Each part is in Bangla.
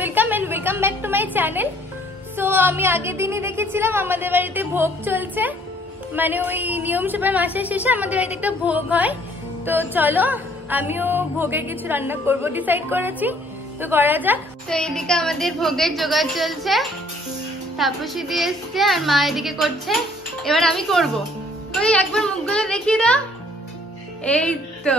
Welcome back to my channel. So আমি আগের দিনই দেখেছিলাম আমাদের বাড়িতে ভোগ চলছে, মানে ওই নিয়ম সভায় মাসের শেষে আমাদের বাড়িতে একটা ভোগ হয়। তো চলো আমিও ভোগের কিছু রান্না করব ডিসাইড করেছি, তো করা যাক। তো এইদিকে আমাদের ভোগের জোগাড় চলছে, তাপসী দিয়ে এসছে আর মা এদিকে করছে। এবার আমি করব, ওই একবার মুখগুলো দেখিয়ে দাও। এই তো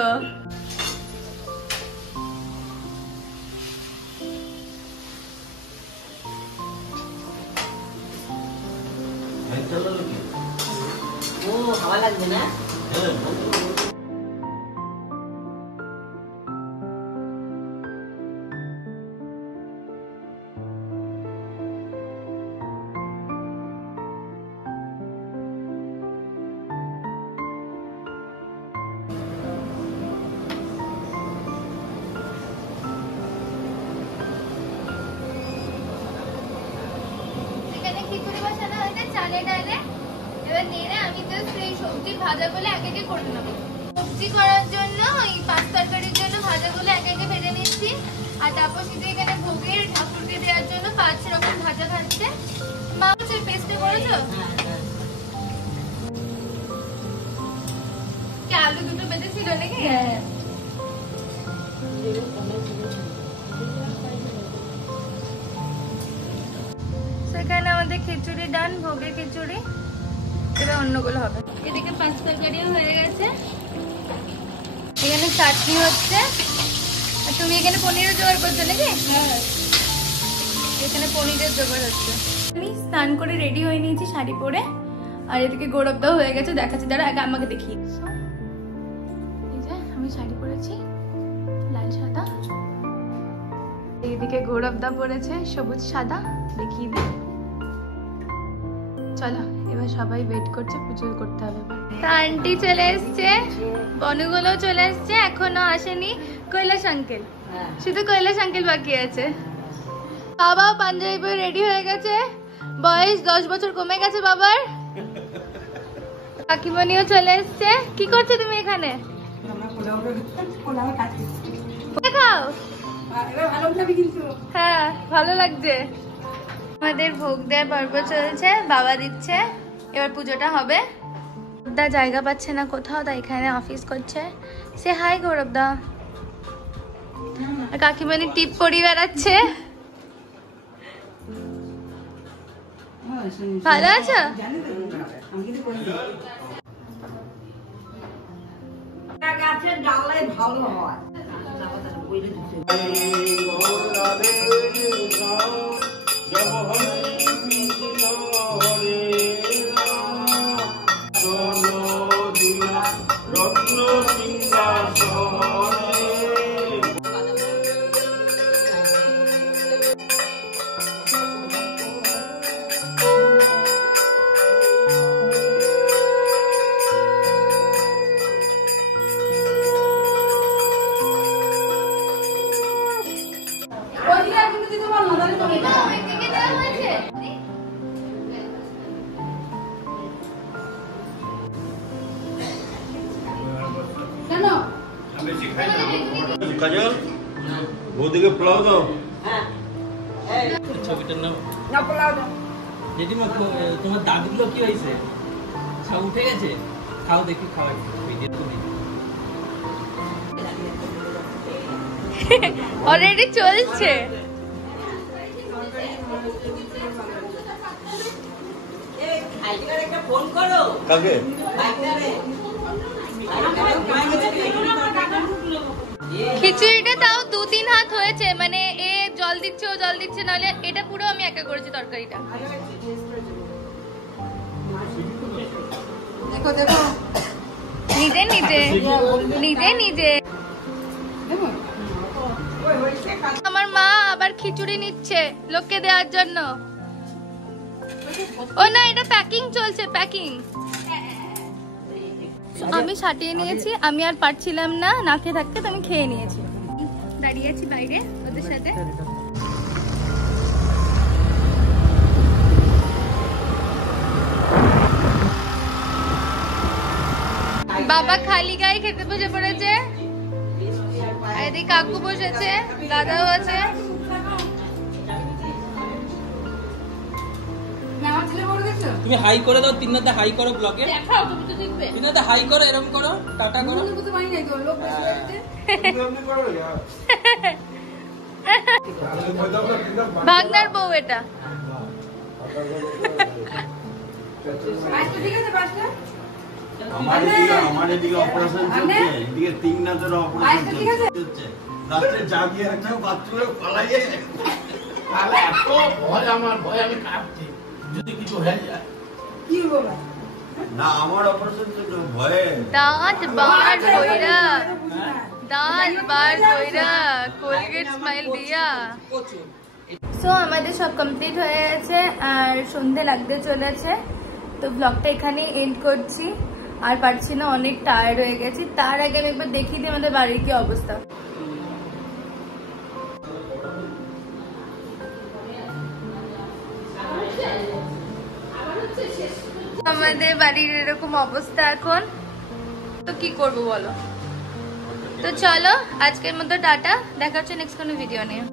ও হাওয়া লাগবে না। খিচুড়ি বসানো হয়েছে চালে ডালে। এবার নেড়ে আমি জাস্ট এই সবজির ভাজাগুলো এক একে করে নেব। সবজি করার জন্য এই পাঁচ তরকারির জন্য ভাজাগুলো এক একে ভেজে নিচ্ছি। আর তারপর সেটা এখানে ভোগের ঠাকুরকে দেওয়ার জন্য 5 রকম ভাজা খাচ্ছে। মা হচ্ছে পেস্টে করেছো কি? আলু দুটো বেঁচেছিল নাকি? হ্যাঁ, সেখানে আমাদের খিচুড়ি ডান, ভোগের খিচুড়ি। এবার অন্যগুলো হবে। এদিকে পাঁচ তরকারিও হয়ে গেছে, এখানে চাটনি হচ্ছে। আর তুমি এখানে পনিরের জোগাড় করছো নাকি? হ্যাঁ, এখানে পনিরের জোগাড় হচ্ছে। আমি স্নান করে রেডি হয়ে নিয়েছি শাড়ি পরে, আর এদিকে গৌরবদাও হয়ে গেছে। দেখাচ্ছি, দাঁড়া আগে আমাকে দেখি। এই যে আমি শাড়ি পরেছি লাল সাদা, এইদিকে গৌরবদা পরেছে সবুজ সাদা। দেখিয়ে দিই, চলো এবার সবাই ওয়েট করছে, পুজো করতে হবে। আন্টি চলে এসছে, বনুগুলো চলে এসছে, এখনো আসেনি কৈলাস আঙ্কেল, শুধু কৈলাস আঙ্কেল বাকি আছে। বাবাও পাঞ্জাবি পরে রেডি হয়ে গেছে, বয়স 10 বছর কমে গেছে বাবার। কাকিমণিও চলে এসছে। কি করছো তুমি এখানে? খাও। হ্যাঁ, ভালো লাগছে। আমাদের ভোগ দেওয়ার পর্ব চলছে, বাবা দিচ্ছে। এবার পুজোটা হবে। দা জায়গা পাচ্ছে না কোথাও, তাই এখানে অফিস করছে। সে হাই গৌরবদা। কাকিমণি টিপ পরি বেড়াচ্ছে। ভালো আছো? গাছের ডালে ভালো হয়। কাজল বৌদিকে পোলাও দাও। ছবিটার নাম না পোলাও দাও। জেঠিমা, তোমার দাদুগুলো কি হয়েছে? সব উঠে গেছে? খাও দেখি, খাওয়াই অলরেডি চলছে। ফোন করো কাকে? খিচুড়িটা তাও 2-3 হাত হয়েছে, মানে এ জল দিচ্ছে ও জল দিচ্ছে, নাহলে এটা পুরো আমি একা করেছি তরকারিটা। দেখো দেখো, নিজে নিজে নিজে নিজে। আমার মা আবার খিচুড়ি নিচ্ছে লোককে দেওয়ার জন্য। ও না, এটা প্যাকিং চলছে, প্যাকিং। আমি সাটিয়ে নিয়েছি, আমি আর পারছিলাম না খেয়ে থাকতে, তো আমি খেয়ে নিয়েছি। দাঁড়িয়ে আছি বাইরে ওদের সাথে। বাবা খালি গায়ে খেতে বসে পড়েছে। এদিকে কাকু বসেছে, দাদাও আছে। তুমি হাই করে দাও, তিননাতে হাই করো ব্লকে। দেখাও তুমি তো দেখবে। তিননাতে হাই করো, এরকম করো, টাটা করো। ভাগনার বউ এটা। আমার এদিকে অপারেশন চলছে, এদিকে তিননাথের অপারেশন চলছে। রাত্রে জাগিয়ে একটা বাথরুমে পালাইয়ে এত ভয়, আমার ভয়, আমি কাঁপছি যদি কিছু হয়ে যায়। না, আমার অপারেশন চলছে ভয়ে। দাঁত বার কইরা, দাঁত বার কইরা, কোলগেট স্মাইল দিয়া। সো আমাদের সব কমপ্লিট হয়ে গেছে আর সন্ধে লাগতে চলেছে, তো ব্লগটা এখানেই এন্ড করছি। আর পারছি না, অনেক টায়ার্ড হয়ে গেছি। তার আগে আমি একবার দেখিয়ে দিই আমাদের বাড়ির কি অবস্থা। আমাদের বাড়ির এরকম অবস্থা এখন, তো কি করবো বলো। তো চলো আজকের মতো টাটা, দেখা হচ্ছে নেক্সট কোনো ভিডিও নিয়ে।